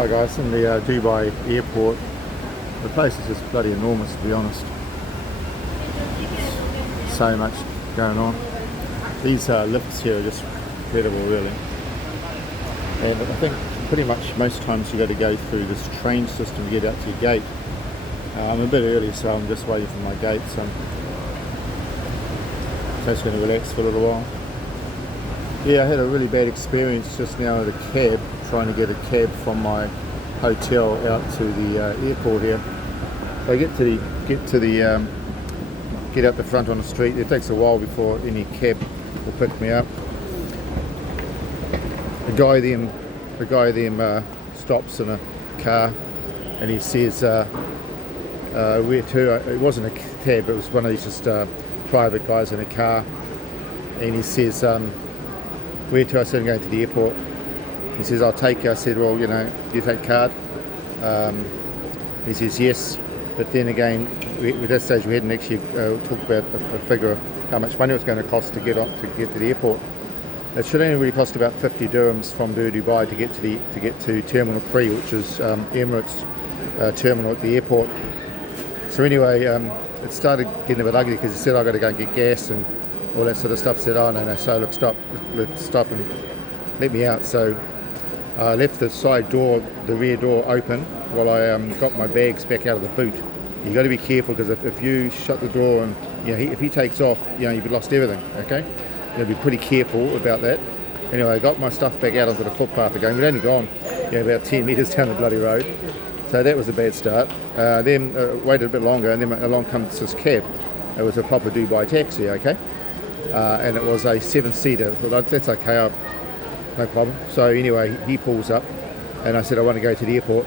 Hi guys, in the Dubai airport. The place is just bloody enormous, to be honest. So much going on. These lifts here are just incredible, really. And I think pretty much most times you got to go through this train system to get out to your gate. I'm a bit early, so I'm just waiting for my gate. So I'm just going to relax for a little while. Yeah, I had a really bad experience just now at a cab, trying to get a cab from my hotel out to the airport here. So I get out the front on the street. It takes a while before any cab will pick me up. The guy then stops in a car, and he says, "Where to?" It wasn't a cab; it was one of these just private guys in a car, and he says, "Where to?" I said, "I'm going to the airport." He says, "I'll take you." I said, "Well, do you take card?" He says, "Yes." But then again, at that stage we hadn't actually talked about a figure of how much money it was going to cost to get to the airport. It should only really cost about 50 dirhams from Dubai to get to Terminal 3, which is Emirates terminal at the airport. So anyway, it started getting a bit ugly because he said, "I've got to go and get gas and all that sort of stuff." I said, "Oh, no, so look, let's stop and let me out." So I left the side door, the rear door open while I got my bags back out of the boot. You got to be careful because if you shut the door and if he takes off, you've lost everything. Okay, you got to be pretty careful about that. Anyway, I got my stuff back out onto the footpath again. We'd only gone about 10 metres down the bloody road, so that was a bad start. Then waited a bit longer, and then along comes this cab. It was a proper Dubai taxi, okay, and it was a 7-seater. Well, that's okay. No problem. So anyway, he pulls up, and I said, "I want to go to the airport."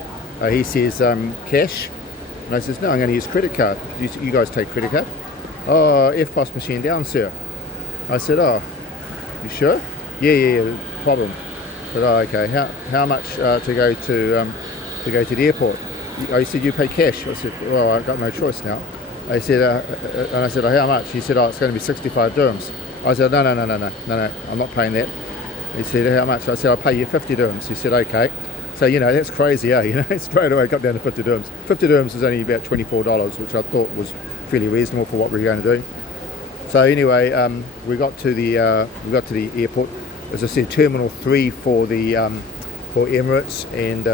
He says, "Cash?" And I says, "No, I'm going to use credit card." You guys take credit card? "Oh, FPOS machine down, sir." I said, "Oh, you sure?" Yeah, problem. But okay, how much to go to the airport? He said, "You pay cash." I said, "Well, I've got no choice now." I said, and I said, "How much?" He said, "Oh, it's going to be 65 dirhams." I said, No, I'm not paying that." He said, "How much?" I said, "I'll pay you 50 dirhams." He said, "Okay." So, that's crazy, straight away I got down to 50 dirhams. 50 dirhams is only about $24, which I thought was fairly reasonable for what we were going to do. So anyway, we got to the airport. As I said, Terminal 3 for Emirates, and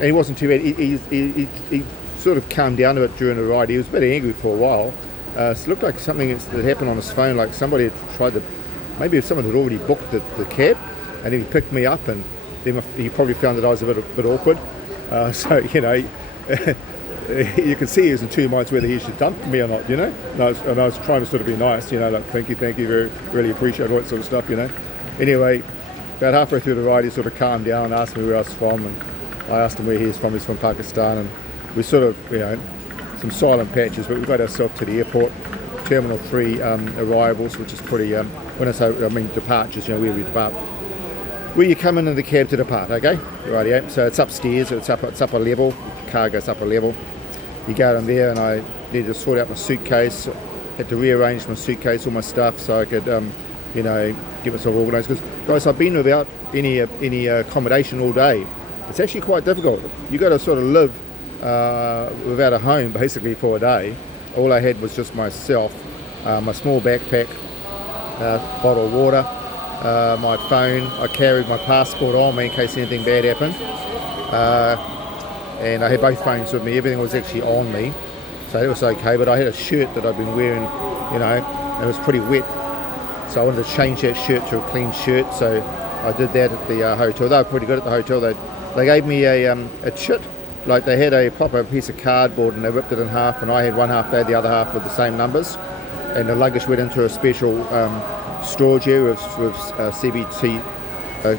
he wasn't too bad. He sort of calmed down a bit during the ride. He was a bit angry for a while. It looked like something that happened on his phone, like somebody had tried to, maybe someone had already booked the cab, and then he picked me up, and then he probably found that I was a bit awkward. So you can see he was in two minds whether he should dump me or not. And I was trying to sort of be nice, like thank you, really appreciate all that sort of stuff. Anyway, about halfway through the ride, he sort of calmed down and asked me where I was from, and I asked him where he is from. He's from Pakistan, and we sort of, some silent patches, but we got ourselves to the airport. Terminal 3 arrivals, which is pretty, when I mean departures, where we depart. Where you come into the cab to depart, okay? Rightio. So it's upstairs, it's up a level, the car goes up a level. You go in there, and I needed to sort out my suitcase, had to rearrange my suitcase, all my stuff, so I could, get myself organised. Because, guys, I've been without any accommodation all day. It's actually quite difficult. You've got to sort of live without a home, basically, for a day. All I had was just myself, my small backpack, bottle of water, my phone. I carried my passport on me in case anything bad happened, and I had both phones with me. Everything was actually on me, so it was okay. But I had a shirt that I'd been wearing, and it was pretty wet, so I wanted to change that shirt to a clean shirt. So I did that at the hotel. They were pretty good at the hotel. They gave me a chit. Like they had a proper piece of cardboard, and they ripped it in half, and I had one half, they had the other half with the same numbers, and the luggage went into a special storage area with CBT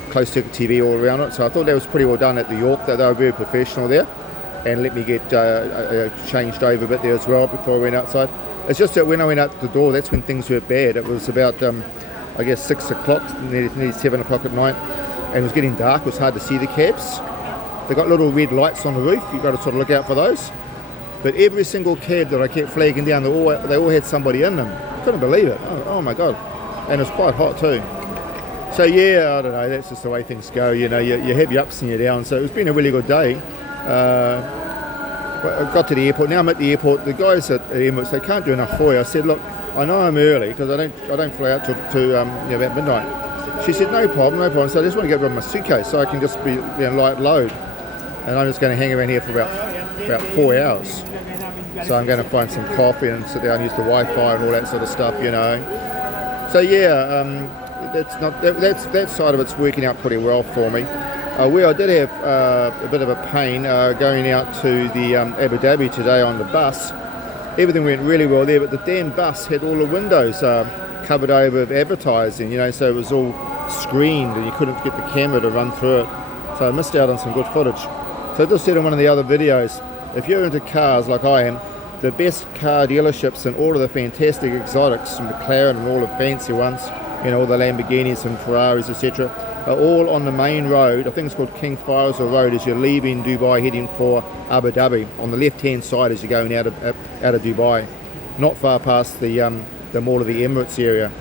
closed circuit TV all around it. So I thought that was pretty well done at the York. They were very professional there, and let me get changed over a bit there as well before I went outside. It's just that when I went out the door, that's when things were bad. It was about 6 o'clock, nearly 7 o'clock at night, and it was getting dark. It was hard to see the cabs. They got little red lights on the roof. You've got to sort of look out for those. But every single cab that I kept flagging down, they all had somebody in them. Couldn't believe it. Oh my God. And it's quite hot too. So yeah, I don't know. That's just the way things go. You have your ups and your downs. So it's been a really good day. I got to the airport. Now I'm at the airport. The guys at Emirates, they can't do enough for you. I said, look, I know I'm early because I don't fly out to about midnight. She said, no problem. So I just want to get rid of my suitcase so I can just be light load. And I'm just going to hang around here for about 4 hours. So I'm going to find some coffee and sit down and use the Wi-Fi and all that sort of stuff, So yeah, that side of it's working out pretty well for me. Where I did have a bit of a pain going out to the Abu Dhabi today on the bus. Everything went really well there, but the damn bus had all the windows covered over with advertising, so it was all screened and you couldn't get the camera to run through it. So I missed out on some good footage. So I just said in one of the other videos, if you're into cars like I am, the best car dealerships and all of the fantastic exotics, McLaren and all the fancy ones, all the Lamborghinis and Ferraris, etc., are all on the main road. I think it's called King Faisal Road as you're leaving Dubai heading for Abu Dhabi, on the left-hand side as you're going out of Dubai, not far past the Mall of the Emirates area.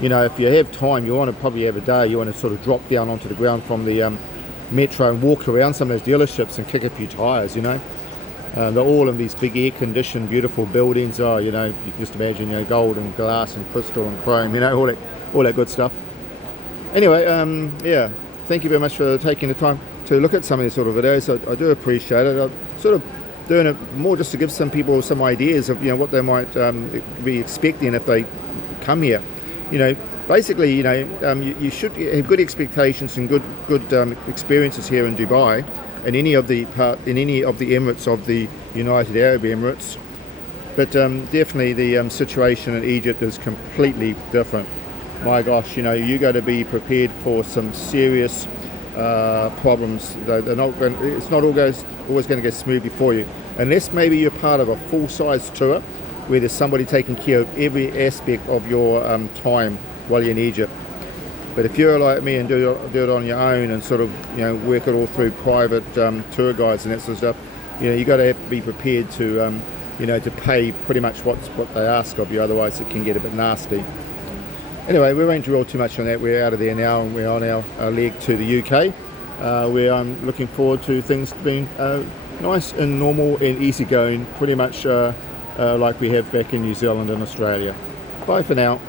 If you have time, you want to probably have a day, you want to sort of drop down onto the ground from the metro and walk around some of those dealerships and kick a few tyres, They're all in these big air-conditioned, beautiful buildings. Oh, you can just imagine, gold and glass and crystal and chrome, all that good stuff. Anyway, thank you very much for taking the time to look at some of these sort of videos. I do appreciate it. I'm sort of doing it more just to give some people some ideas of, what they might be expecting if they come here. Basically, you should have good expectations and good experiences here in Dubai, in any of the Emirates of the United Arab Emirates. But definitely the situation in Egypt is completely different. My gosh, you got to be prepared for some serious problems. It's not always going to go smoothly for you, unless maybe you're part of a full-size tour where there's somebody taking care of every aspect of your time while you're in Egypt. But if you're like me and do it on your own and sort of work it all through private tour guides and that sort of stuff, you got to have to be prepared to to pay pretty much what they ask of you. Otherwise, it can get a bit nasty. Anyway, we won't dwell too much on that. We're out of there now and we're on our leg to the UK, where I'm looking forward to things being nice and normal and easygoing, pretty much like we have back in New Zealand and Australia. Bye for now.